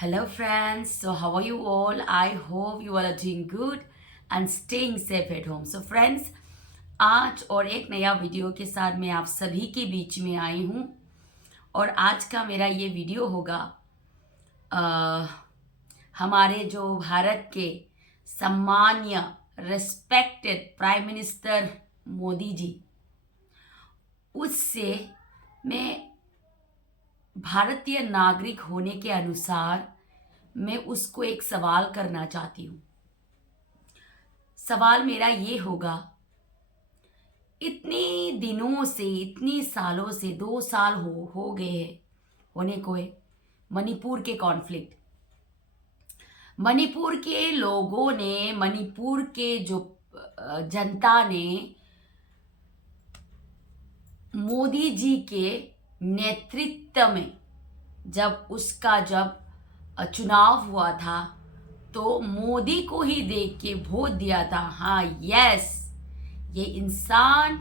Hello, friends. So, how are you all? I hope you all are doing good and staying safe at home. So, friends, आज और एक नया video के साथ मैं आप सभी के बीच में आई हूँ और आज का मेरा ये वीडियो होगा अ, हमारे जो भारत के सम्मान्य respected prime minister Modi ji उससे मैं भारतीय नागरिक होने के अनुसार मैं उसको एक सवाल करना चाहती हूँ। सवाल मेरा ये होगा, इतने दिनों से इतनी सालों से 2 साल हो गए हैं होने को है मणिपुर के कॉन्फ्लिक्ट। मणिपुर के लोगों ने, मणिपुर के जो जनता ने मोदी जी के नेतृत्व में जब चुनाव हुआ था तो मोदी को ही देख के वोट दिया था। हाँ, यस, ये इंसान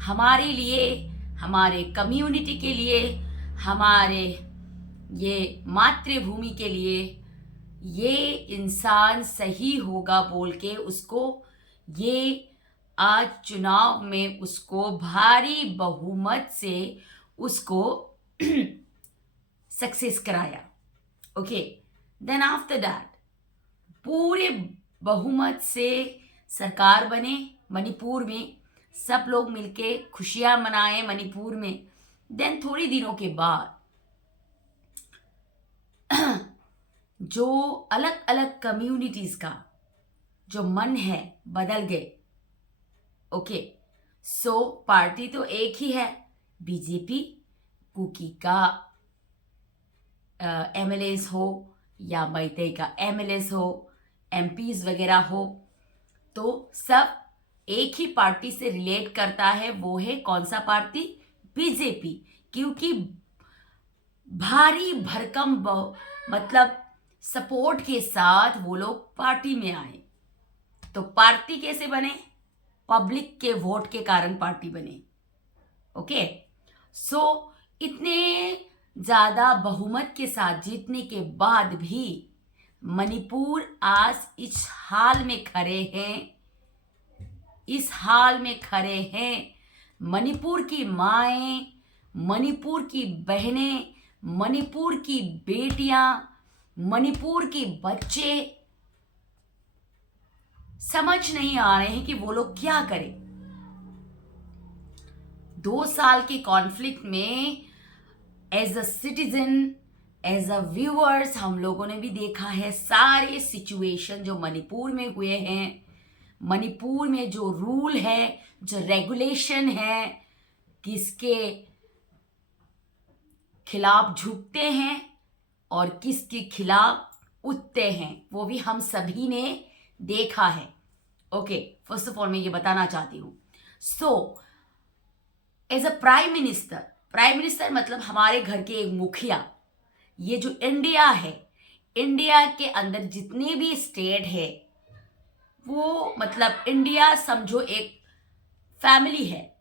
हमारे लिए, हमारे कम्युनिटी के लिए, हमारे ये मातृभूमि के लिए ये इंसान सही होगा बोल के उसको ये आज चुनाव में उसको भारी बहुमत से उसको सक्सेस कराया। ओके, देन आफ्टर दैट पूरे बहुमत से सरकार बने मणिपुर में, सब लोग मिलके खुशियां मनाए मणिपुर में। देन थोड़ी दिनों के बाद जो अलग अलग कम्युनिटीज का जो मन है बदल गए। ओके, सो पार्टी तो एक ही है, बीजेपी। कुकी का एमएलएस हो या मैतई का एमएलएस हो, एमपीज वगैरह हो, तो सब एक ही पार्टी से रिलेट करता है। वो है कौन सा पार्टी? बीजेपी। क्योंकि भारी भरकम मतलब सपोर्ट के साथ वो लोग पार्टी में आए। तो पार्टी कैसे बने? पब्लिक के वोट के कारण पार्टी बने। ओके, सो इतने ज्यादा बहुमत के साथ जीतने के बाद भी मणिपुर आज इस हाल में खड़े हैं, इस हाल में खड़े हैं। मणिपुर की माएं, मणिपुर की बहनें, मणिपुर की बेटियां, मणिपुर के बच्चे समझ नहीं आ रहे हैं कि वो लोग क्या करें। 2 साल के कॉन्फ्लिक्ट में as a citizen, as a viewers हम लोगों ने भी देखा है सारे सिचुएशन जो मणिपुर में हुए हैं। मणिपुर में जो रूल है, जो रेगुलेशन है, किसके खिलाफ झुकते हैं और किसके खिलाफ उठते हैं, वो भी हम सभी ने देखा है। ओके, फर्स्ट ऑफ ऑल मैं ये बताना चाहती हूँ। So as a prime minister, prime minister मतलब हमारे घर के एक मुखिया। ये जो इंडिया है, इंडिया के अंदर जितने भी स्टेट है वो मतलब इंडिया समझो एक फैमिली है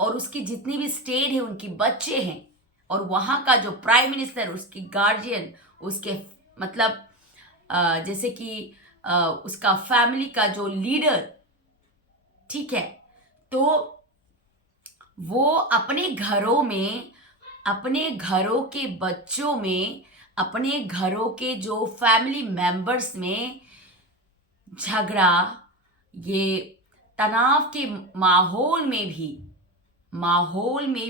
और उसके जितने भी स्टेट है उनके बच्चे हैं और वहाँ का जो प्राइम मिनिस्टर, उसकी गार्जियन, उसके मतलब जैसे कि उसका फैमिली का जो लीडर, ठीक है, तो वो अपने घरों में, अपने घरों के बच्चों में, अपने घरों के जो फैमिली मेंबर्स में झगड़ा, ये तनाव के माहौल में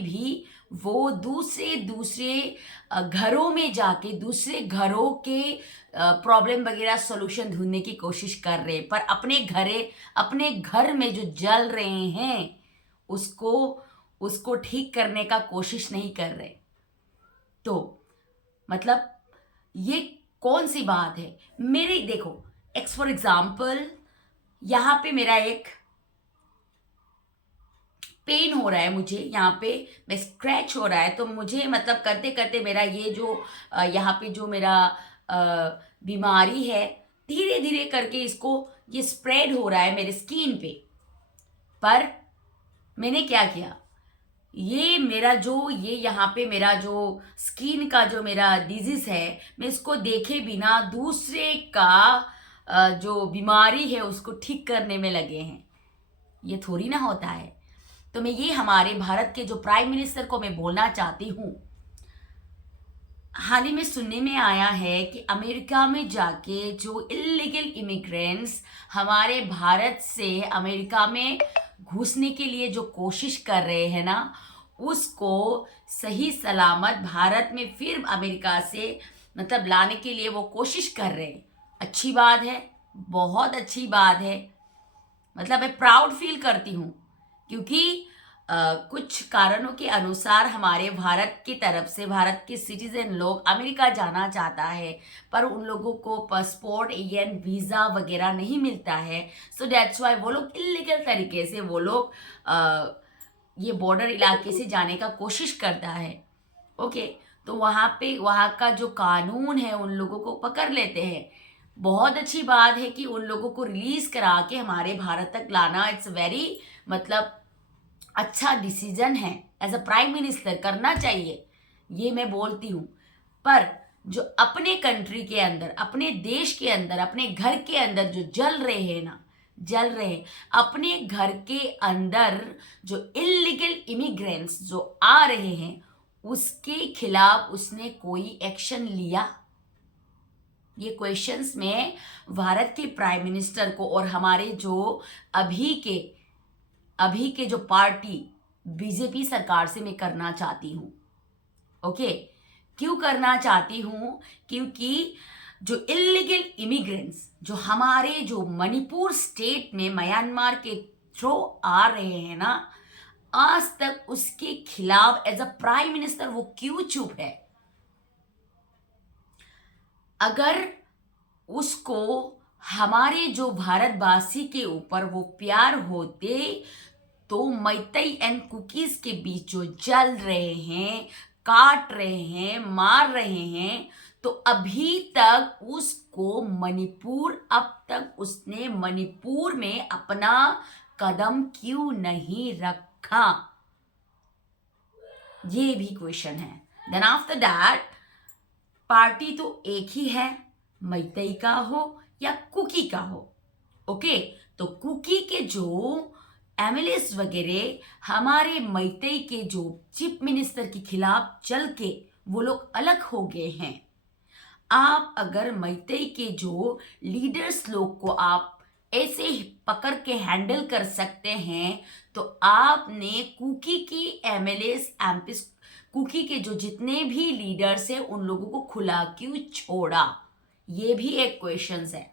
भी वो दूसरे दूसरे घरों में जाके दूसरे घरों के प्रॉब्लम वगैरह सॉल्यूशन ढूंढने की कोशिश कर रहे हैं, पर अपने घर में जो जल रहे हैं उसको उसको ठीक करने का कोशिश नहीं कर रहे। तो मतलब ये कौन सी बात है? मेरी देखो, एक्स फॉर एग्जाम्पल, यहाँ पे मेरा एक पेन हो रहा है, मुझे यहाँ पे मैं स्क्रैच हो रहा है, तो मुझे मतलब करते करते मेरा ये जो यहाँ पे जो मेरा बीमारी है, धीरे धीरे करके इसको ये स्प्रेड हो रहा है मेरे स्किन पे। पर मैंने क्या किया, ये यहाँ पे मेरा जो स्किन का जो मेरा डिजीज है, मैं इसको देखे बिना दूसरे का जो बीमारी है उसको ठीक करने में लगे हैं। ये थोड़ी ना होता है। तो मैं ये हमारे भारत के जो प्राइम मिनिस्टर को मैं बोलना चाहती हूँ, हाल ही में सुनने में आया है कि अमेरिका में जाके जो इलीगल इमिग्रेंट्स हमारे भारत से अमेरिका में घुसने के लिए जो कोशिश कर रहे हैं ना, उसको सही सलामत भारत में फिर अमेरिका से मतलब लाने के लिए वो कोशिश कर रहे हैं। अच्छी बात है, बहुत अच्छी बात है। मतलब मैं प्राउड फील करती हूँ, क्योंकि कुछ कारणों के अनुसार हमारे भारत की तरफ से भारत के सिटीजन लोग अमेरिका जाना चाहता है, पर उन लोगों को पासपोर्ट या वीज़ा वगैरह नहीं मिलता है। सो दैट्स वाई वो लोग इलीगल तरीके से वो लोग ये बॉर्डर इलाके से जाने का कोशिश करता है। ओके, तो वहाँ पे वहाँ का जो कानून है उन लोगों को पकड़ लेते हैं। बहुत अच्छी बात है कि उन लोगों को रिलीज करा के हमारे भारत तक लाना, इट्स वेरी मतलब अच्छा डिसीजन है। एज अ प्राइम मिनिस्टर करना चाहिए, ये मैं बोलती हूँ। पर जो अपने कंट्री के अंदर, अपने देश के अंदर, अपने घर के अंदर जो जल रहे हैं ना, जल रहे हैं, अपने घर के अंदर जो इलीगल इमिग्रेंट्स जो आ रहे हैं, उसके खिलाफ उसने कोई एक्शन लिया? ये क्वेश्चंस में भारत के प्राइम मिनिस्टर को और हमारे जो अभी के जो पार्टी बीजेपी सरकार से मैं करना चाहती हूँ। ओके, क्यों करना चाहती हूँ? क्योंकि जो इलीगल इमिग्रेंट्स जो हमारे जो मणिपुर स्टेट में म्यांमार के थ्रू आ रहे हैं ना, आज तक उसके खिलाफ एज अ प्राइम मिनिस्टर वो क्यों चुप है? अगर उसको हमारे जो भारतवासी के ऊपर वो प्यार होते, तो मैतई एंड कुकीज के बीच जो जल रहे हैं, काट रहे हैं, मार रहे हैं, तो अभी तक उसको मणिपुर, अब तक उसने मणिपुर में अपना कदम क्यों नहीं रखा? ये भी क्वेश्चन है। देन आफ्टर दैट, पार्टी तो एक ही है, मैतई का हो या कुकी का हो। ओके, तो कुकी के जो एमएलएस वगैरह हमारे मैतई के जो चीफ मिनिस्टर के खिलाफ चल के वो लोग अलग हो गए हैं। आप अगर मैतई के जो लीडर्स लोग को आप ऐसे ही पकड़ के हैंडल कर सकते हैं, तो आपने कुकी की एमएलएस एमपी कुकी के जो जितने भी लीडर्स हैं उन लोगों को खुला क्यों छोड़ा? ये भी एक क्वेश्चन है,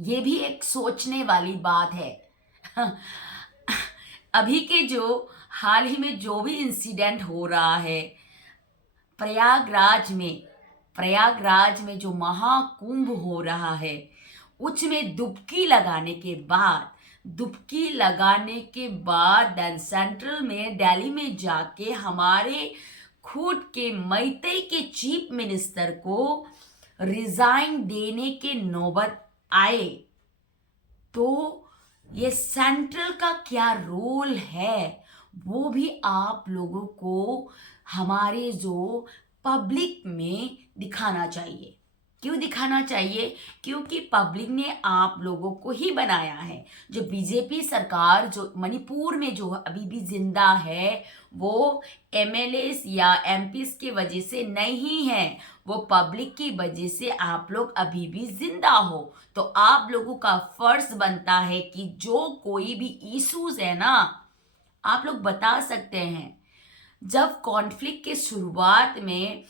ये भी एक सोचने वाली बात है। अभी के जो हाल ही में जो भी इंसिडेंट हो रहा है प्रयागराज में जो महाकुंभ हो रहा है, उसमें डुबकी लगाने के बाद देन सेंट्रल में दिल्ली में जाके हमारे खुद के मैतई के चीफ मिनिस्टर को रिजाइन देने के नौबत आए, तो ये सेंट्रल का क्या रोल है वो भी आप लोगों को हमारे जो पब्लिक में दिखाना चाहिए। क्यों दिखाना चाहिए? क्योंकि पब्लिक ने आप लोगों को ही बनाया है। जो बीजेपी सरकार जो मणिपुर में जो अभी भी जिंदा है, वो एमएलएस या एमपीस की वजह से नहीं है, वो पब्लिक की वजह से आप लोग अभी भी जिंदा हो। तो आप लोगों का फर्ज बनता है कि जो कोई भी इश्यूज है ना, आप लोग बता सकते हैं। जब कॉन्फ्लिक्ट के शुरुआत में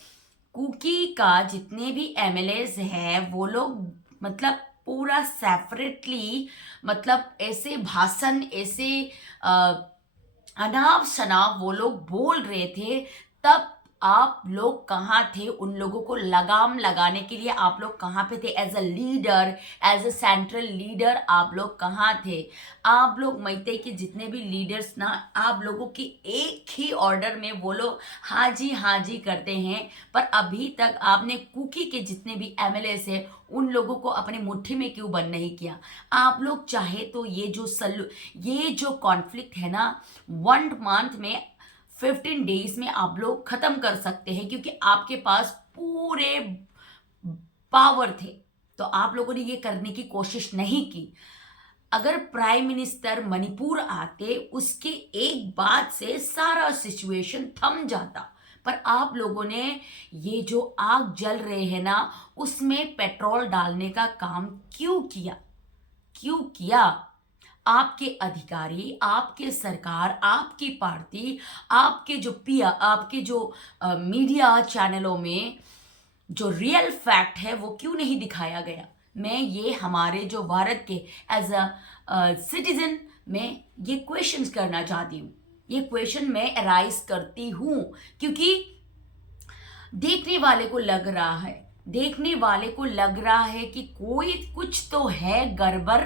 कुकी का जितने भी एमएलएस हैं वो लोग मतलब पूरा सेपरेटली मतलब ऐसे भाषण ऐसे अनाप शनाप वो लोग बोल रहे थे, तब आप लोग कहाँ थे? उन लोगों को लगाम लगाने के लिए आप लोग कहाँ पे थे? As a leader, as a central leader आप लोग कहाँ थे? आप लोग मैते के जितने भी लीडर्स ना, आप लोगों की एक ही ऑर्डर में वो लोग हाँ जी करते हैं, पर अभी तक आपने कुकी के जितने भी एमएलए है उन लोगों को अपने मुट्ठी में क्यों बंद नहीं किया? आप लोग चाहे तो ये जो कॉन्फ्लिक्ट है ना, 1 मंथ में 15 डेज में आप लोग खत्म कर सकते हैं, क्योंकि आपके पास पूरे पावर थे। तो आप लोगों ने ये करने की कोशिश नहीं की। अगर प्राइम मिनिस्टर मणिपुर आते, उसकी एक बात से सारा सिचुएशन थम जाता, पर आप लोगों ने ये जो आग जल रहे हैं ना, उसमें पेट्रोल डालने का काम क्यों किया? क्यों किया? आपके अधिकारी, आपके सरकार, आपकी पार्टी, आपके जो मीडिया चैनलों में जो रियल फैक्ट है वो क्यों नहीं दिखाया गया? मैं ये हमारे जो भारत के एज अ सिटीजन में ये क्वेश्चंस करना चाहती हूँ। ये क्वेश्चन मैं अराइज करती हूँ, क्योंकि देखने वाले को लग रहा है, देखने वाले को लग रहा है कि कोई कुछ तो है गड़बड़,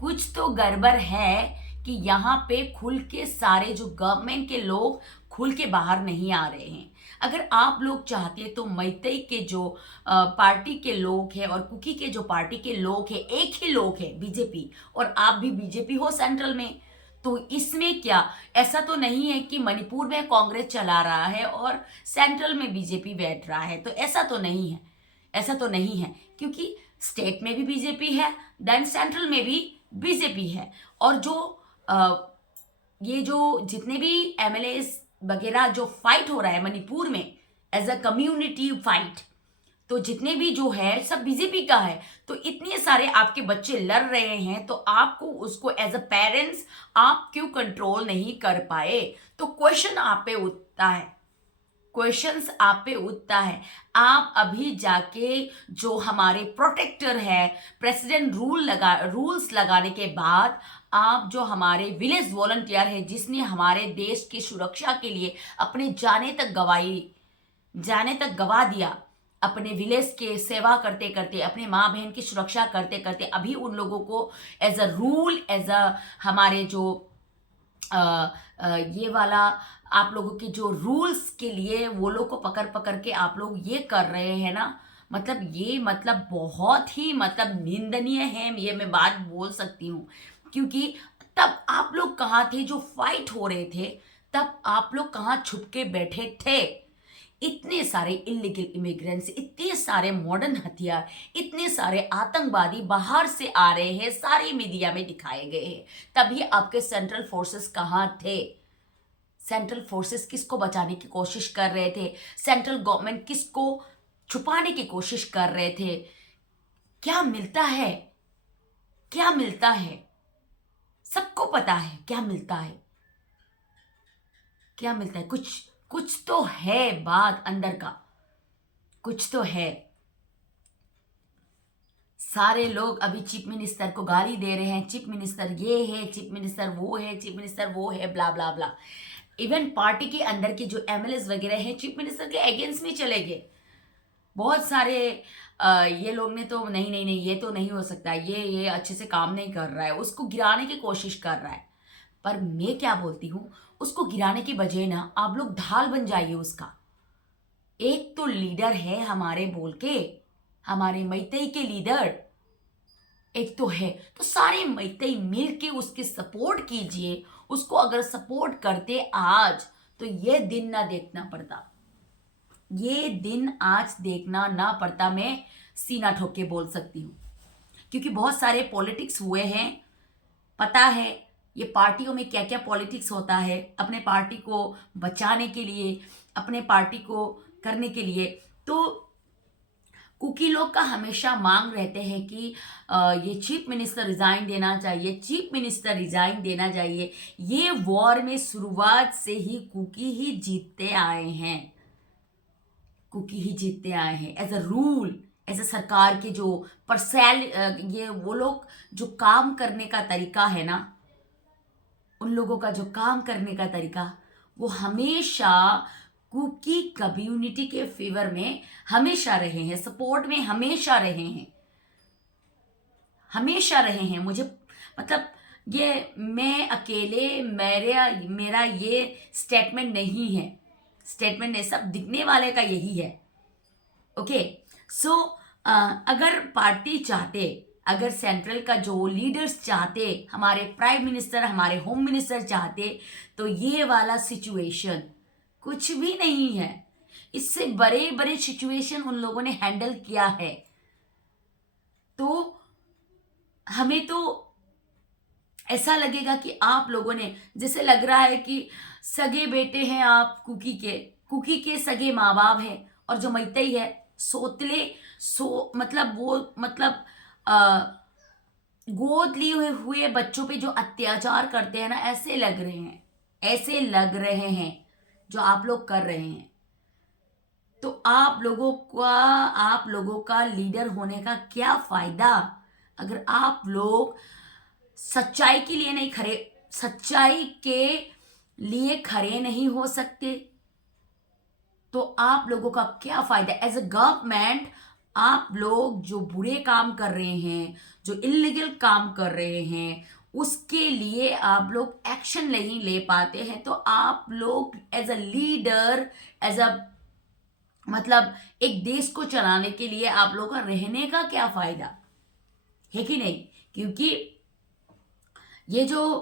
कुछ तो गड़बड़ है, कि यहाँ पे खुल के सारे जो गवर्नमेंट के लोग खुल के बाहर नहीं आ रहे हैं। अगर आप लोग चाहते तो मैतई के जो पार्टी के लोग हैं और कुकी के जो पार्टी के लोग हैं, एक ही लोग हैं बीजेपी, और आप भी बीजेपी हो सेंट्रल में, तो इसमें क्या ऐसा तो नहीं है कि मणिपुर में कांग्रेस चला रहा है और सेंट्रल में बीजेपी बैठ रहा है? तो ऐसा तो नहीं है, ऐसा तो नहीं है, क्योंकि स्टेट में भी बीजेपी है, देन सेंट्रल में भी बीजेपी है। और जो ये जो जितने भी एमएलए वगैरह जो फाइट हो रहा है मणिपुर में एज अ कम्युनिटी फाइट, तो जितने भी जो है सब बीजेपी का है। तो इतने सारे आपके बच्चे लड़ रहे हैं, तो आपको उसको एज अ पेरेंट्स आप क्यों कंट्रोल नहीं कर पाए? तो क्वेश्चन आप पे उठता है, क्वेश्चंस आप पे उठता है। आप अभी जाके जो हमारे प्रोटेक्टर है, प्रेसिडेंट रूल्स लगाने के बाद आप जो हमारे विलेज वॉलंटियर है, जिसने हमारे देश की सुरक्षा के लिए अपने जाने तक गवा दिया, अपने विलेज के सेवा करते करते, अपने माँ बहन की सुरक्षा करते करते, अभी उन लोगों को as a rule, as a हमारे जो ये वाला आप लोगों के जो रूल्स के लिए वो लोग को पकड़ पकड़ के आप लोग ये कर रहे हैं ना, मतलब ये मतलब बहुत ही मतलब निंदनीय है, ये मैं बात बोल सकती हूँ। क्योंकि तब आप लोग कहाँ थे जो फाइट हो रहे थे? तब आप लोग कहाँ छुप के बैठे थे? इतने सारे इलीगल इमिग्रेंट्स, इतने सारे मॉडर्न हथियार, इतने सारे आतंकवादी बाहर से आ रहे हैं, सारे मीडिया में दिखाए गए हैं, तभी आपके सेंट्रल फोर्सेस कहाँ थे? सेंट्रल फोर्सेस किसको बचाने की कोशिश कर रहे थे? सेंट्रल गवर्नमेंट किसको छुपाने की कोशिश कर रहे थे? क्या मिलता है? क्या मिलता है? सबको पता है क्या मिलता है, क्या मिलता है? कुछ कुछ तो है बात अंदर का, कुछ तो है। सारे लोग अभी चीफ मिनिस्टर को गाली दे रहे हैं, चीफ मिनिस्टर ये है, चीफ मिनिस्टर वो है, चीफ मिनिस्टर वो है, ब्ला ब्ला ब्ला। इवन पार्टी के अंदर के जो एमएलए वगैरह हैं चीफ मिनिस्टर के अगेंस्ट में चले गए। बहुत सारे ये लोग ने तो नहीं नहीं नहीं, ये तो नहीं हो सकता, ये अच्छे से काम नहीं कर रहा है, उसको गिराने की कोशिश कर रहा है। पर मैं क्या बोलती हूँ, उसको गिराने की बजाय ना आप लोग ढाल बन जाइए उसका। एक तो लीडर है हमारे बोल के, हमारे मैतई के लीडर एक तो है, तो सारे मैतई मिल के उसकी सपोर्ट कीजिए। उसको अगर सपोर्ट करते आज, तो ये दिन ना देखना पड़ता, ये दिन आज देखना ना पड़ता। मैं सीना ठोक के बोल सकती हूँ, क्योंकि बहुत सारे पॉलिटिक्स हुए हैं, पता है ये पार्टियों में क्या क्या पॉलिटिक्स होता है, अपने पार्टी को बचाने के लिए, अपने पार्टी को करने के लिए। तो कुकी लोग का हमेशा मांग रहते हैं कि ये चीफ मिनिस्टर रिजाइन देना चाहिए, चीफ मिनिस्टर रिजाइन देना चाहिए। ये वॉर में शुरुआत से ही कुकी ही जीतते आए हैं, कुकी ही जीतते आए हैं as a rule, as a सरकार के जो ये वो लोग जो काम करने का तरीका है ना, उन लोगों का जो काम करने का तरीका, वो हमेशा कुकी कम्युनिटी के फेवर में हमेशा रहे हैं, सपोर्ट में हमेशा रहे हैं, हमेशा रहे हैं। मुझे मतलब ये मैं अकेले मेरा ये स्टेटमेंट नहीं है, स्टेटमेंट नहीं, सब दिखने वाले का यही है। ओके सो अगर पार्टी चाहते, अगर सेंट्रल का जो लीडर्स चाहते, हमारे प्राइम मिनिस्टर, हमारे होम मिनिस्टर चाहते, तो ये वाला सिचुएशन कुछ भी नहीं है। इससे बड़े बड़े सिचुएशन उन लोगों ने हैंडल किया है। तो हमें तो ऐसा लगेगा कि आप लोगों ने, जैसे लग रहा है कि सगे बेटे हैं आप कुकी के सगे माँ बाप हैं, और जो मैतई है सोतले मतलब वो मतलब गोद लिए हुए बच्चों पे जो अत्याचार करते हैं ना, ऐसे लग रहे हैं, ऐसे लग रहे हैं जो आप लोग कर रहे हैं। तो आप लोगों का लीडर होने का क्या फायदा अगर आप लोग सच्चाई के लिए नहीं खड़े, सच्चाई के लिए खड़े नहीं हो सकते? तो आप लोगों का क्या फायदा? एज अ गवर्नमेंट आप लोग जो बुरे काम कर रहे हैं, जो इलीगल काम कर रहे हैं, उसके लिए आप लोग एक्शन नहीं ले पाते हैं। तो आप लोग as a leader, as a मतलब एक देश को चलाने के लिए आप लोगों का रहने का क्या फायदा है कि नहीं? क्योंकि ये जो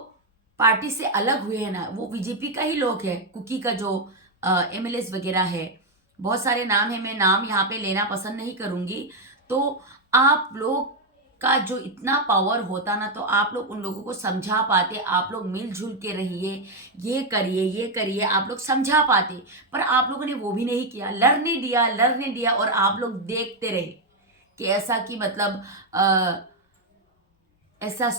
पार्टी से अलग हुए हैं ना, वो बीजेपी का ही लोग है। कुकी का जो एमएलएस वगैरह है, बहुत सारे नाम है, मैं नाम यहाँ पे लेना पसंद नहीं करूंगी। तो आप लोग का जो इतना पावर होता ना, तो आप लोग उन लोगों को समझा पाते, आप लोग मिलजुल के रहिए, ये करिए, आप लोग समझा पाते। पर आप लोगों ने वो भी नहीं किया, लड़ने दिया, और आप लोग देखते रहे कि ऐसा कि मतलब ऐसा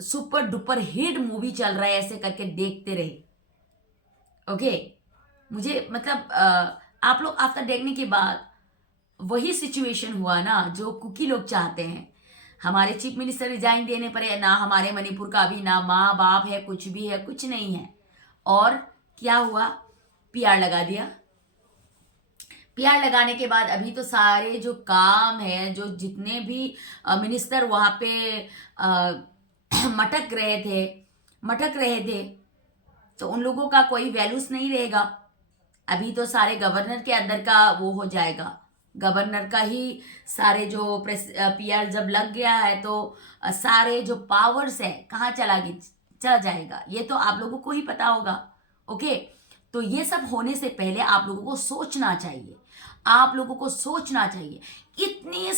सुपर डुपर हिट मूवी चल रहा है, ऐसे करके देखते रहे। ओके मुझे मतलब आप लोग आफ्टर देखने के बाद वही सिचुएशन हुआ ना जो कुकी लोग चाहते हैं। हमारे चीफ मिनिस्टर रिजाइन देने पड़े ना, हमारे मणिपुर का भी ना माँ बाप है, कुछ भी है, कुछ नहीं है। और क्या हुआ? पीआर लगा दिया। पीआर लगाने के बाद अभी तो सारे जो काम है, जो जितने भी मिनिस्टर वहां पे मटक रहे थे, तो उन लोगों का कोई वैल्यूज नहीं रहेगा। अभी तो सारे गवर्नर के अंदर का वो हो जाएगा, गवर्नर का ही सारे जो पीआर जब लग गया है, तो सारे जो पावर्स है कहाँ चला जाएगा, ये तो आप लोगों को ही पता होगा। ओके तो ये सब होने से पहले आप लोगों को सोचना चाहिए, आप लोगों को सोचना चाहिए। इतने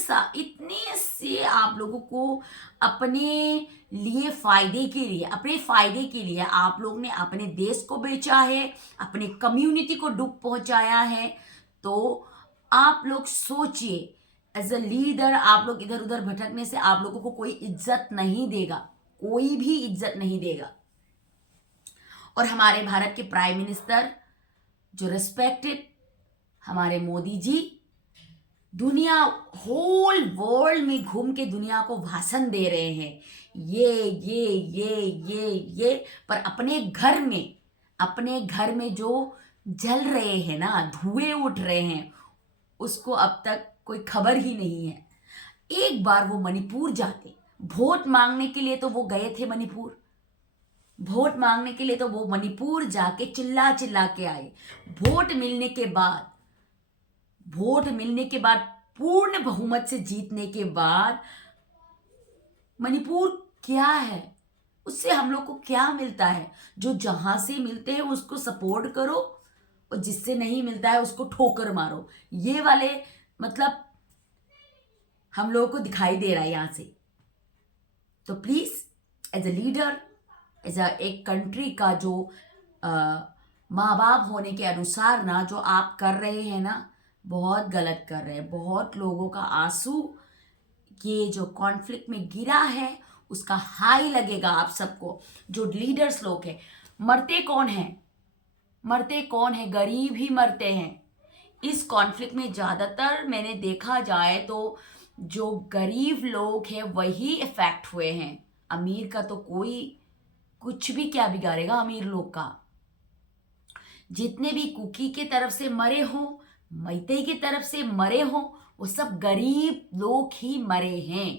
से आप लोगों को अपने लिए अपने फायदे के लिए आप लोग ने अपने देश को बेचा है, अपने कम्युनिटी को दुख पहुंचाया है। तो आप लोग सोचिए, एज अ लीडर आप लोग इधर उधर भटकने से आप लोगों को कोई इज्जत नहीं देगा, कोई भी इज्जत नहीं देगा। और हमारे भारत के प्राइम मिनिस्टर जो रिस्पेक्टेड हमारे मोदी जी, दुनिया होल वर्ल्ड में घूम के दुनिया को भाषण दे रहे हैं, ये पर अपने घर में जो जल रहे हैं ना, धुएं उठ रहे हैं, उसको अब तक कोई खबर ही नहीं है। एक बार वो मणिपुर जाते, वोट मांगने के लिए तो वो गए थे मणिपुर, वोट मांगने के लिए तो वो मणिपुर जाके चिल्ला चिल्ला के आए। वोट मिलने के बाद पूर्ण बहुमत से जीतने के बाद मणिपुर क्या है, उससे हम लोग को क्या मिलता है? जो जहां से मिलते हैं उसको सपोर्ट करो, और जिससे नहीं मिलता है उसको ठोकर मारो। ये वाले मतलब हम लोगों को दिखाई दे रहा है यहां से। तो please as a leader, as a एक कंट्री का जो माँ बाप होने के अनुसार ना, जो आप कर रहे हैं ना, बहुत गलत कर रहे हैं। बहुत लोगों का आंसू ये जो कॉन्फ्लिक्ट में गिरा है उसका हाई लगेगा आप सबको। जो लीडर्स लोग हैं, मरते कौन है? गरीब ही मरते हैं इस कॉन्फ्लिक्ट में। ज्यादातर मैंने देखा जाए तो जो गरीब लोग हैं वही इफेक्ट हुए हैं। अमीर का तो कोई कुछ भी क्या बिगाड़ेगा अमीर लोग का। जितने भी कुकी के तरफ से मरे हो, मैतेई की तरफ से मरे हो, वो सब गरीब लोग ही मरे हैं।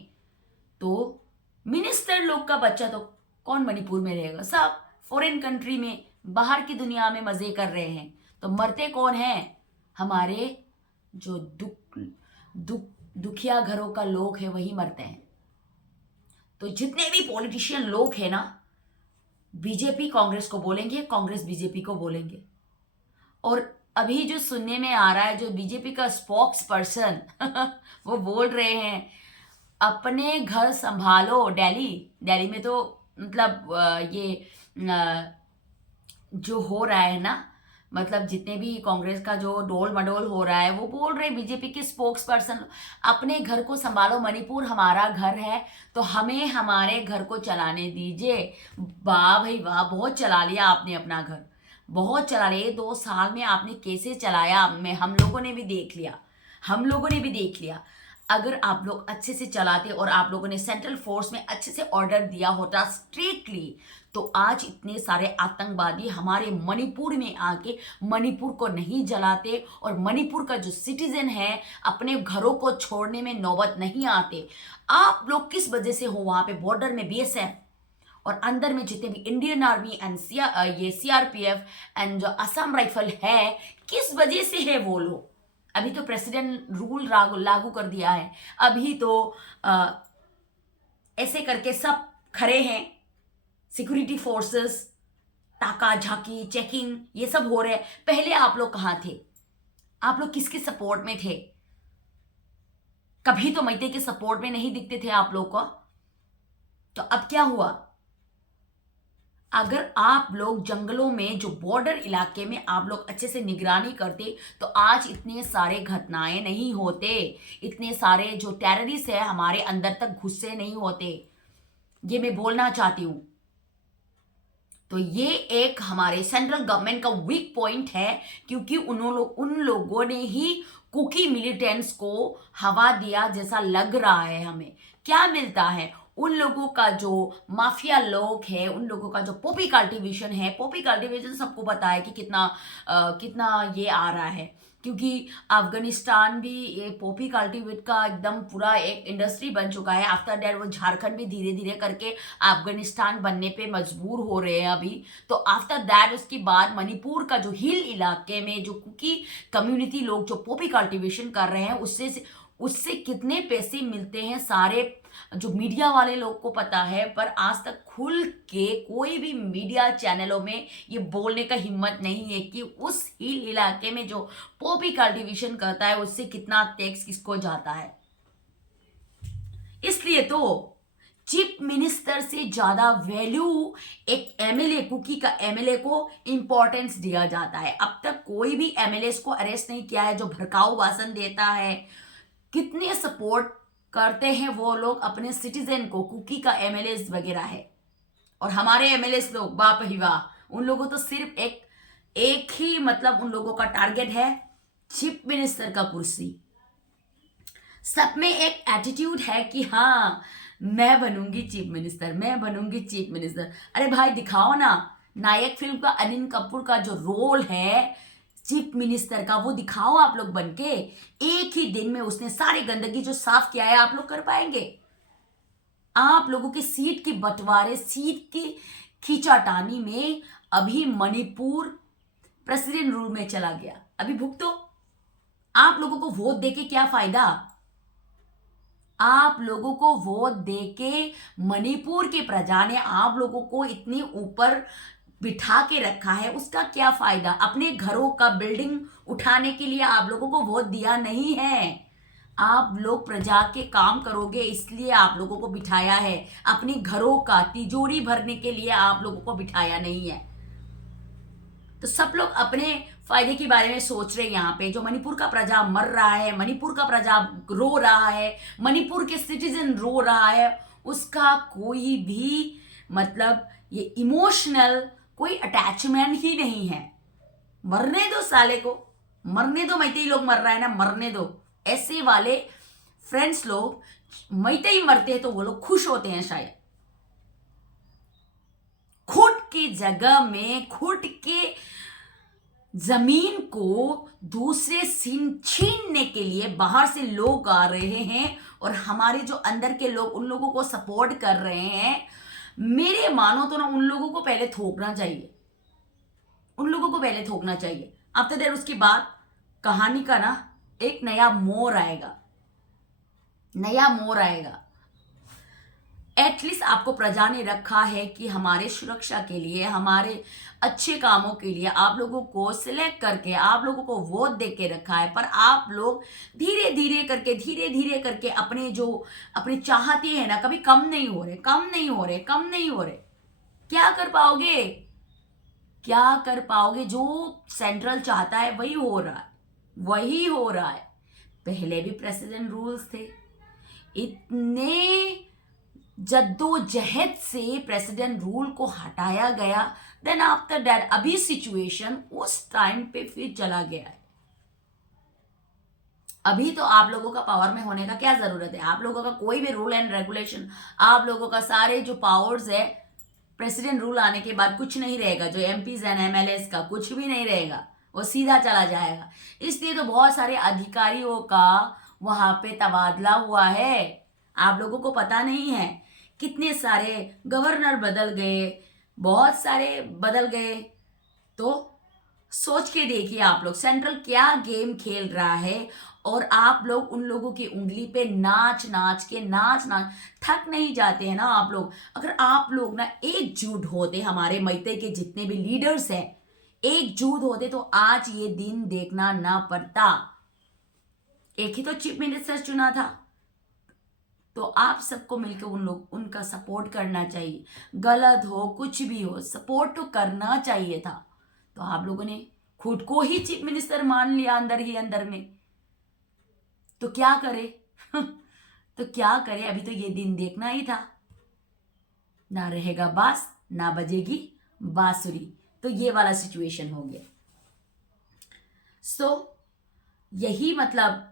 तो मिनिस्टर लोग का बच्चा तो कौन मणिपुर में रहेगा, सब फॉरेन कंट्री में, बाहर की दुनिया में मजे कर रहे हैं। तो मरते कौन है? हमारे जो दुखिया घरों का लोग है वही मरते हैं। तो जितने भी पॉलिटिशियन लोग हैं ना, बीजेपी कांग्रेस को बोलेंगे, कांग्रेस बीजेपी को बोलेंगे। और अभी जो सुनने में आ रहा है, जो बीजेपी का स्पोक्स पर्सन वो बोल रहे हैं अपने घर संभालो। दिल्ली में तो मतलब ये जो हो रहा है ना, मतलब जितने भी कांग्रेस का जो डोल मडोल हो रहा है, वो बोल रहे बीजेपी के स्पोक्स पर्सन अपने घर को संभालो, मणिपुर हमारा घर है तो हमें हमारे घर को चलाने दीजिए। वाह भाई वाह, बहुत चला लिया आपने अपना घर, बहुत चला लिया। 2 साल में आपने कैसे चलाया, मैं हम लोगों ने भी देख लिया, हम लोगों ने भी देख लिया। अगर आप लोग अच्छे से चलाते और आप लोगों ने सेंट्रल फोर्स में अच्छे से ऑर्डर दिया होता स्ट्रिक्टली, तो आज इतने सारे आतंकवादी हमारे मणिपुर में आके मणिपुर को नहीं जलाते और मणिपुर का जो सिटीजन है अपने घरों को छोड़ने में नौबत नहीं आते। आप लोग किस वजह से हो वहां पे बॉर्डर में बीएसएफ और अंदर में जितने भी इंडियन आर्मी एंड ये सीआरपीएफ एंड जो असम राइफल है, किस वजह से है वो लोग? अभी तो प्रेसिडेंट रूल लागू कर दिया है, अभी तो ऐसे करके सब खड़े हैं, सिक्योरिटी फोर्सेस, ताका झाकी चेकिंग ये सब हो रहे हैं। पहले आप लोग कहां थे? आप लोग किसके सपोर्ट में थे? कभी तो मैते के सपोर्ट में नहीं दिखते थे आप लोग को। तो अब क्या हुआ? अगर आप लोग जंगलों में जो बॉर्डर इलाके में आप लोग अच्छे से निगरानी करते तो आज इतने सारे घटनाएं नहीं होते, इतने सारे जो टेररिस्ट है हमारे अंदर तक घुसे नहीं होते। ये मैं बोलना चाहती हूं। तो ये एक हमारे सेंट्रल गवर्नमेंट का वीक पॉइंट है, क्योंकि उन लोगों ने ही कुकी मिलिटेंट्स को हवा दिया जैसा लग रहा है। हमें क्या मिलता है? उन लोगों का जो माफिया लोग है, उन लोगों का जो पॉपी कल्टीवेशन है, पॉपी कल्टीवेशन सबको पता है कि कितना ये आ रहा है, क्योंकि अफगानिस्तान भी ये पॉपी कल्टीवेट का एकदम पूरा एक इंडस्ट्री बन चुका है। आफ्टर दैट वो झारखंड भी धीरे धीरे करके अफगानिस्तान बनने पे मजबूर हो रहे हैं अभी। तो आफ्टर दैट उसके बाद मणिपुर का जो हिल इलाके में जो कुकी कम्युनिटी लोग जो पॉपी कल्टीवेशन कर रहे हैं, उससे कितने पैसे मिलते हैं सारे जो मीडिया वाले लोग को पता है, पर आज तक खुल के कोई भी मीडिया चैनलों में ये बोलने का हिम्मत नहीं है कि उस हिल इलाके में जो पॉपी कल्टीवेशन करता है उससे कितना टैक्स किसको जाता है। इसलिए तो चीफ मिनिस्टर से ज्यादा वैल्यू एक एमएलए, कुकी का एमएलए को इंपॉर्टेंस दिया जाता है। अब तक कोई भी एमएलए को अरेस्ट नहीं किया है जो भड़काऊ भाषण देता है। कितने सपोर्ट करते हैं वो लोग अपने सिटीजन को, कुकी का एमएलए वगैरह है। और हमारे एमएलए लोग बाप ही वाह, उन लोगों तो सिर्फ एक ही मतलब उन लोगों का टारगेट है चीफ मिनिस्टर का कुर्सी। सब में एक एटीट्यूड है कि हाँ मैं बनूंगी चीफ मिनिस्टर, मैं बनूंगी चीफ मिनिस्टर। अरे भाई दिखाओ ना, नायक फिल्म का अनिल कपूर का जो रोल है चीफ मिनिस्टर का, वो दिखाओ आप लोग बनके। एक ही दिन में उसने सारी गंदगी जो साफ किया है आप लोग कर पाएंगे? आप लोगों की सीट के बंटवारे, सीट की खींचातानी में अभी मणिपुर प्रेसिडेंट रूल में चला गया। अभी भुगतो। आप लोगों को वोट देके क्या फायदा? आप लोगों को वोट देके मणिपुर की प्रजा ने आप लोगों को इतनी ऊपर बिठा के रखा है, उसका क्या फायदा? अपने घरों का बिल्डिंग उठाने के लिए आप लोगों को वोट दिया नहीं है। आप लोग प्रजा के काम करोगे इसलिए आप लोगों को बिठाया है, अपने घरों का तिजोरी भरने के लिए आप लोगों को बिठाया नहीं है। तो सब लोग अपने फायदे के बारे में सोच रहे हैं। यहाँ पे जो मणिपुर का प्रजा मर रहा है, मणिपुर का प्रजा रो रहा है, मणिपुर के सिटीजन रो रहा है, उसका कोई भी मतलब ये इमोशनल कोई अटैचमेंट ही नहीं है। मरने दो साले को, मरने दो। मैतेई लोग मर रहा है ना, मरने दो। ऐसे वाले फ्रेंड्स लोग मैतेई मरते हैं तो वो लोग खुश होते हैं शायद। खुद की जगह में खुद के जमीन को दूसरे छीनने के लिए बाहर से लोग आ रहे हैं और हमारे जो अंदर के लोग उन लोगों को सपोर्ट कर रहे हैं। मेरे मानो तो ना उन लोगों को पहले थोकना चाहिए, उन लोगों को पहले थोकना चाहिए। आफ्टर दैट उसके बाद कहानी का ना एक नया मोड़ आएगा, नया मोड़ आएगा। एटलीस्ट आपको प्रजा ने रखा है कि हमारे सुरक्षा के लिए, हमारे अच्छे कामों के लिए आप लोगों को सिलेक्ट करके, आप लोगों को वोट दे के रखा है। पर आप लोग धीरे धीरे करके अपने जो अपने चाहते हैं ना, कभी कम नहीं हो रहे, कम नहीं हो रहे, कम नहीं हो रहे। क्या कर पाओगे, क्या कर पाओगे? जो सेंट्रल चाहता है वही हो रहा है, वही हो रहा है। पहले भी प्रेसिडेंट रूल्स थे, इतने जद्दोजहद से प्रेसिडेंट रूल को हटाया गया। देन आफ्टर दैट अभी सिचुएशन उस टाइम पे फिर चला गया है। अभी तो आप लोगों का पावर में होने का क्या जरूरत है? आप लोगों का कोई भी रूल एंड रेगुलेशन, आप लोगों का सारे जो पावर्स है, प्रेसिडेंट रूल आने के बाद कुछ नहीं रहेगा। जो एमपीज एंड एमएलएस का कुछ भी नहीं रहेगा, वो सीधा चला जाएगा। इसलिए तो बहुत सारे अधिकारियों का वहां पे तबादला हुआ है। आप लोगों को पता नहीं है, कितने सारे गवर्नर बदल गए, बहुत सारे बदल गए। तो सोच के देखिए आप लोग सेंट्रल क्या गेम खेल रहा है, और आप लोग उन लोगों की उंगली पे नाच नाच थक नहीं जाते हैं ना आप लोग? अगर आप लोग ना एकजुट होते, हमारे मैते के जितने भी लीडर्स हैं एकजुट होते, तो आज ये दिन देखना ना पड़ता। एक ही तो चीफ मिनिस्टर चुना था, तो आप सबको मिलकर उनका सपोर्ट करना चाहिए। गलत हो कुछ भी हो, सपोर्ट तो करना चाहिए था। तो आप लोगों ने खुद को ही चीफ मिनिस्टर मान लिया अंदर ही अंदर में। तो क्या करे तो क्या करे? अभी तो ये दिन देखना ही था। ना रहेगा बांस, ना बजेगी बांसुरी। तो ये वाला सिचुएशन हो गया। सो यही मतलब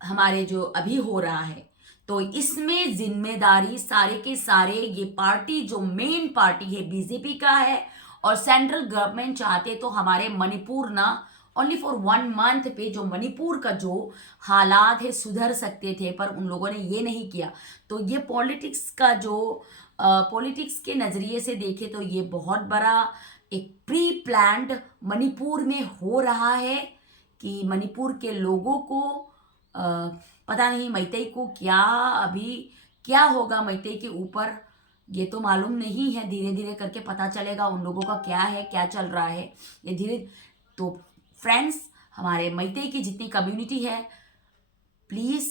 हमारे जो अभी हो रहा है, तो इसमें जिम्मेदारी सारे के सारे ये पार्टी, जो मेन पार्टी है बीजेपी का है। और सेंट्रल गवर्नमेंट चाहते तो हमारे मणिपुर ना ओनली फॉर 1 मंथ पे जो मणिपुर का जो हालात है सुधर सकते थे, पर उन लोगों ने ये नहीं किया। तो ये पॉलिटिक्स का जो पॉलिटिक्स के नज़रिए से देखे तो ये बहुत बड़ा एक प्री प्लान्ड मणिपुर में हो रहा है कि मणिपुर के लोगों को पता नहीं मैतेई को क्या अभी क्या होगा मैतेई के ऊपर, ये तो मालूम नहीं है। धीरे धीरे करके पता चलेगा उन लोगों का क्या है, क्या चल रहा है ये धीरे। तो फ्रेंड्स, हमारे मैतेई की जितनी कम्युनिटी है, प्लीज़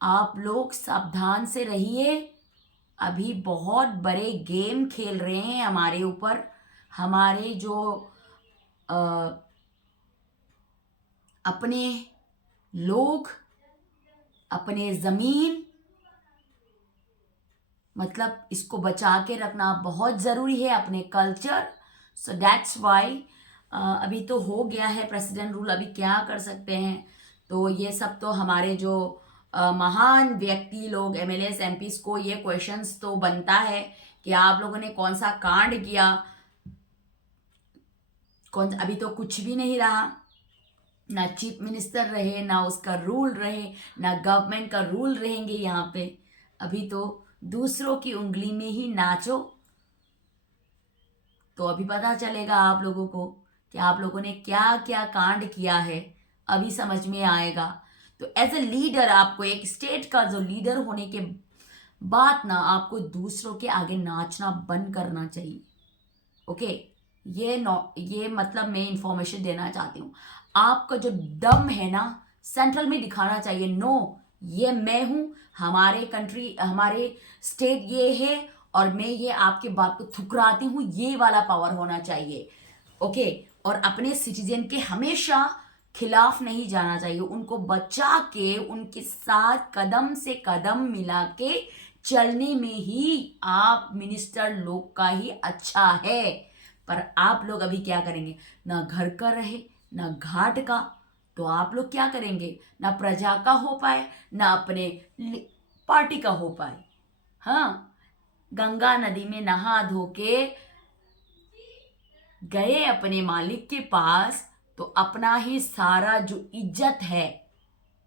आप लोग सावधान से रहिए। अभी बहुत बड़े गेम खेल रहे हैं हमारे ऊपर। हमारे जो अपने लोग, अपने ज़मीन, मतलब इसको बचा के रखना बहुत ज़रूरी है, अपने कल्चर। सो दैट्स वाई अभी तो हो गया है प्रेसिडेंट रूल, अभी क्या कर सकते हैं? तो ये सब तो हमारे जो महान व्यक्ति लोग, एमएलएस एमपीस को ये क्वेश्चंस तो बनता है कि आप लोगों ने कौन सा कांड किया। अभी तो कुछ भी नहीं रहा, ना चीफ मिनिस्टर रहे, ना उसका रूल रहे, ना गवर्नमेंट का रूल रहेंगे यहाँ पे। अभी तो दूसरों की उंगली में ही नाचो। तो अभी पता चलेगा आप लोगों को कि आप लोगों ने क्या क्या कांड किया है, अभी समझ में आएगा। तो एज ए लीडर, आपको एक स्टेट का जो लीडर होने के बाद ना आपको दूसरों के आगे नाचना बंद करना चाहिए। ओके, ये मतलब मैं इंफॉर्मेशन देना चाहती हूँ। आपका जो दम है ना सेंट्रल में दिखाना चाहिए। नो, ये मैं हूँ, हमारे कंट्री, हमारे स्टेट ये है, और मैं ये आपके बात को ठुकराती हूँ, ये वाला पावर होना चाहिए। ओके, और अपने सिटीजन के हमेशा खिलाफ नहीं जाना चाहिए, उनको बचा के उनके साथ कदम से कदम मिला के चलने में ही आप मिनिस्टर लोग का ही अच्छा है। पर आप लोग अभी क्या करेंगे? ना घर का रहे, ना घाट का। तो आप लोग क्या करेंगे? ना प्रजा का हो पाए, ना अपने पार्टी का हो पाए। हाँ, गंगा नदी में नहा धो के गए अपने मालिक के पास, तो अपना ही सारा जो इज्जत है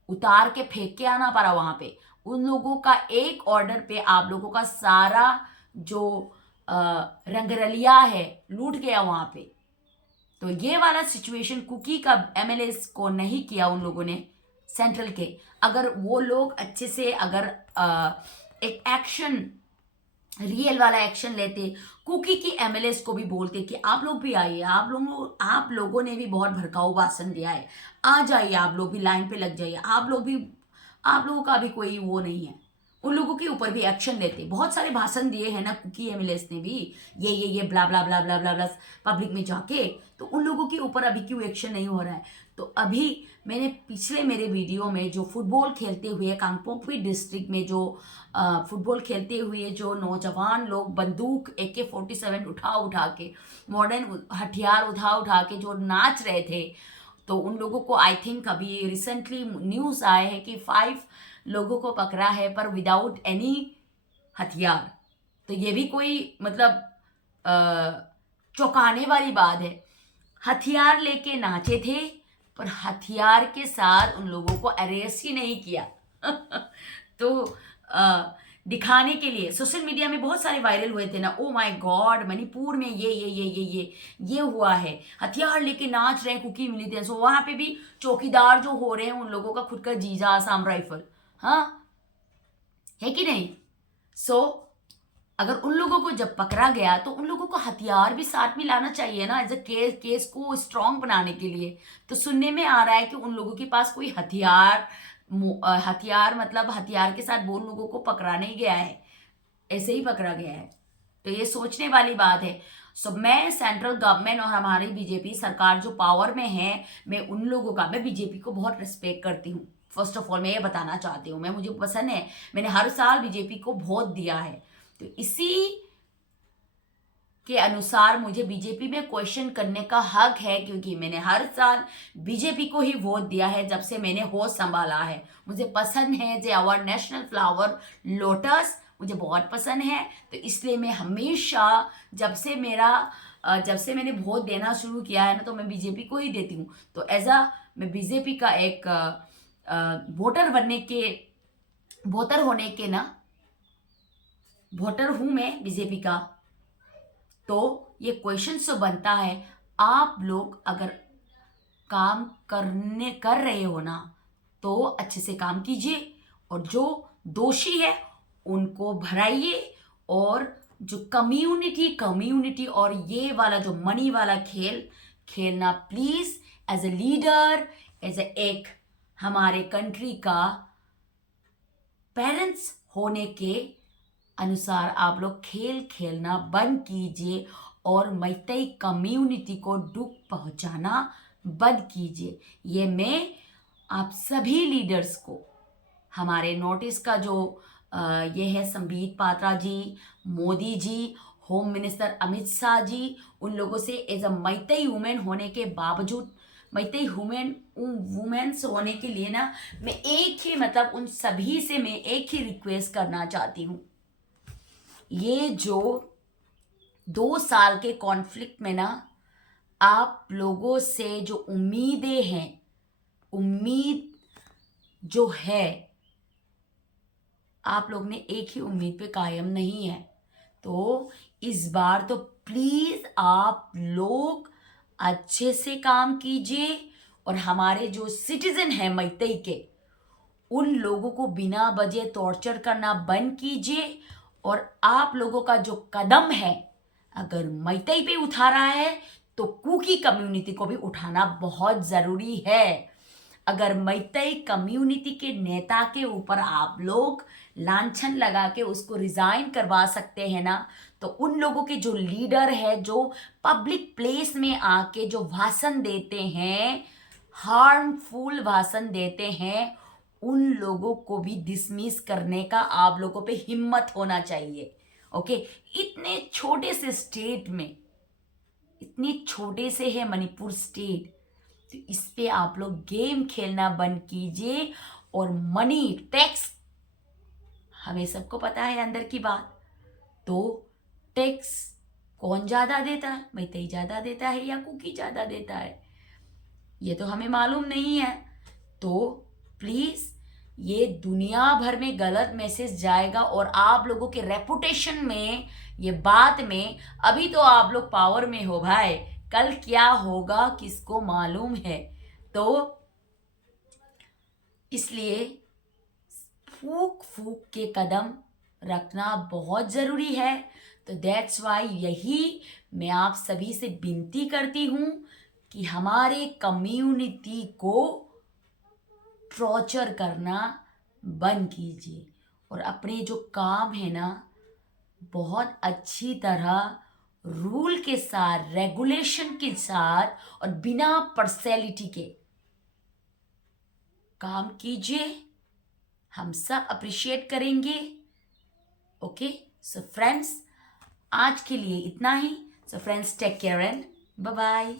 उतार के फेंक के आना पड़ा वहां पे। उन लोगों का एक ऑर्डर पे आप लोगों का सारा जो रंगरलिया है लूट गया वहां पे। तो ये वाला सिचुएशन कुकी का एमएलएस को नहीं किया उन लोगों ने सेंट्रल के। अगर वो लोग अच्छे से अगर एक एक्शन, रियल वाला एक्शन लेते, कुकी की एमएलएस को भी बोलते कि आप लोग भी आइए, आप लोगों ने भी बहुत भड़काऊ भाषण दिया है, आ जाइए, आप लोग भी लाइन पे लग जाइए, आप लोगों का भी कोई वो नहीं है, उन लोगों के ऊपर भी एक्शन लेते। बहुत सारे भाषण दिए हैं ना कुकी एमएलएस ने भी, ये ब्ला ब्ला ब्ला ब्ला ब्ला ब्ला पब्लिक में जाके। तो उन लोगों के ऊपर अभी क्यों एक्शन नहीं हो रहा है? तो अभी मैंने पिछले मेरे वीडियो में जो फुटबॉल खेलते हुए कांगपोकपी डिस्ट्रिक्ट में जो फुटबॉल खेलते हुए जो नौजवान लोग बंदूक AK-47 उठा के, मॉडर्न हथियार उठा के जो नाच रहे थे, तो उन लोगों को आई थिंक अभी रिसेंटली न्यूज़ आए हैं कि 5 लोगों को पकड़ा है पर विदाउट एनी हथियार। तो ये भी कोई मतलब चौंकाने वाली बात है। हथियार लेके नाचे थे पर हथियार के साथ उन लोगों को अरेस्ट ही नहीं किया। तो दिखाने के लिए सोशल मीडिया में बहुत सारे वायरल हुए थे ना, ओ माय गॉड मणिपुर में ये हुआ है, हथियार लेके नाच रहे हैं कुकी मिली थे। सो वहां पे भी चौकीदार जो हो रहे हैं उन लोगों का खुद का जीजा आसाम राइफल, हाँ है कि नहीं? सो अगर उन लोगों को जब पकड़ा गया तो उन लोगों को हथियार भी साथ में लाना चाहिए ना, एज अ केस को स्ट्रांग बनाने के लिए। तो सुनने में आ रहा है कि उन लोगों के पास कोई हथियार मतलब हथियार के साथ वो उन लोगों को पकड़ा नहीं गया है, ऐसे ही पकड़ा गया है। तो ये सोचने वाली बात है। सो मैं सेंट्रल गवर्नमेंट और हमारी बीजेपी सरकार जो पावर में है, मैं बीजेपी को बहुत रिस्पेक्ट करती हूँ। फर्स्ट ऑफ ऑल मैं ये बताना चाहती हूँ, मुझे पसंद है, मैंने हर साल बीजेपी को वोट दिया है। तो इसी के अनुसार मुझे बीजेपी में क्वेश्चन करने का हक है, क्योंकि मैंने हर साल बीजेपी को ही वोट दिया है जब से मैंने होश संभाला है। मुझे पसंद है जो आवर नेशनल फ्लावर लोटस मुझे बहुत पसंद है। तो इसलिए मैं हमेशा जब से मैंने वोट देना शुरू किया है ना, तो मैं बीजेपी को ही देती हूँ। तो मैं बीजेपी का एक वोटर हूं मैं बीजेपी का। तो ये क्वेश्चन तो बनता है, आप लोग अगर काम कर रहे हो ना तो अच्छे से काम कीजिए, और जो दोषी है उनको भराइए, और जो कम्युनिटी और ये वाला जो मनी वाला खेलना प्लीज एज ए लीडर, एक हमारे कंट्री का पेरेंट्स होने के अनुसार आप लोग खेलना बंद कीजिए, और मैतेई कम्युनिटी को दुख पहुंचाना बंद कीजिए। ये मैं आप सभी लीडर्स को, हमारे नोटिस का जो ये है संबित पात्रा जी, मोदी जी, होम मिनिस्टर अमित शाह जी, उन लोगों से एज अ मैतेई वुमेन होने के बावजूद, मैतेई वुमेन्स होने के लिए ना, मैं एक ही मतलब उन सभी से मैं एक ही रिक्वेस्ट करना चाहती हूँ। ये जो 2 साल के कॉन्फ्लिक्ट में ना, आप लोगों से जो उम्मीदें हैं, उम्मीद जो है, आप लोग ने एक ही उम्मीद पे कायम नहीं है। तो इस बार तो प्लीज आप लोग अच्छे से काम कीजिए, और हमारे जो सिटीजन हैं मैतेई के, उन लोगों को बिना वजह टॉर्चर करना बंद कीजिए। और आप लोगों का जो कदम है अगर मैतेई पे उठा रहा है तो कुकी कम्युनिटी को भी उठाना बहुत जरूरी है। अगर मैतेई कम्युनिटी के नेता के ऊपर आप लोग लांछन लगा के उसको रिजाइन करवा सकते हैं ना, तो उन लोगों के जो लीडर है, जो पब्लिक प्लेस में आके जो भाषण देते हैं, हार्मफुल भाषण देते हैं, उन लोगों को भी डिसमिस करने का आप लोगों पे हिम्मत होना चाहिए। ओके, इतने छोटे से स्टेट में, इतनी छोटे से है मणिपुर स्टेट, तो इस पे आप लोग गेम खेलना बंद कीजिए। और मनी टैक्स हमें सबको पता है अंदर की बात, तो टैक्स कौन ज्यादा देता है? मैतेई ज्यादा देता है या कुकी ज्यादा देता है? ये तो हमें मालूम नहीं है। तो प्लीज़, ये दुनिया भर में गलत मैसेज जाएगा और आप लोगों के रेपुटेशन में, ये बात में, अभी तो आप लोग पावर में हो भाई, कल क्या होगा किसको मालूम है। तो इसलिए फूक फूक के कदम रखना बहुत ज़रूरी है। तो दैट्स वाई यही मैं आप सभी से विनती करती हूँ कि हमारे कम्युनिटी को टॉर्चर करना बंद कीजिए और अपने जो काम है ना, बहुत अच्छी तरह रूल के साथ, रेगुलेशन के साथ और बिना पर्सनैलिटी के काम कीजिए। हम सब अप्रिशिएट करेंगे। ओके, सो फ्रेंड्स, आज के लिए इतना ही। So friends, take care and bye bye.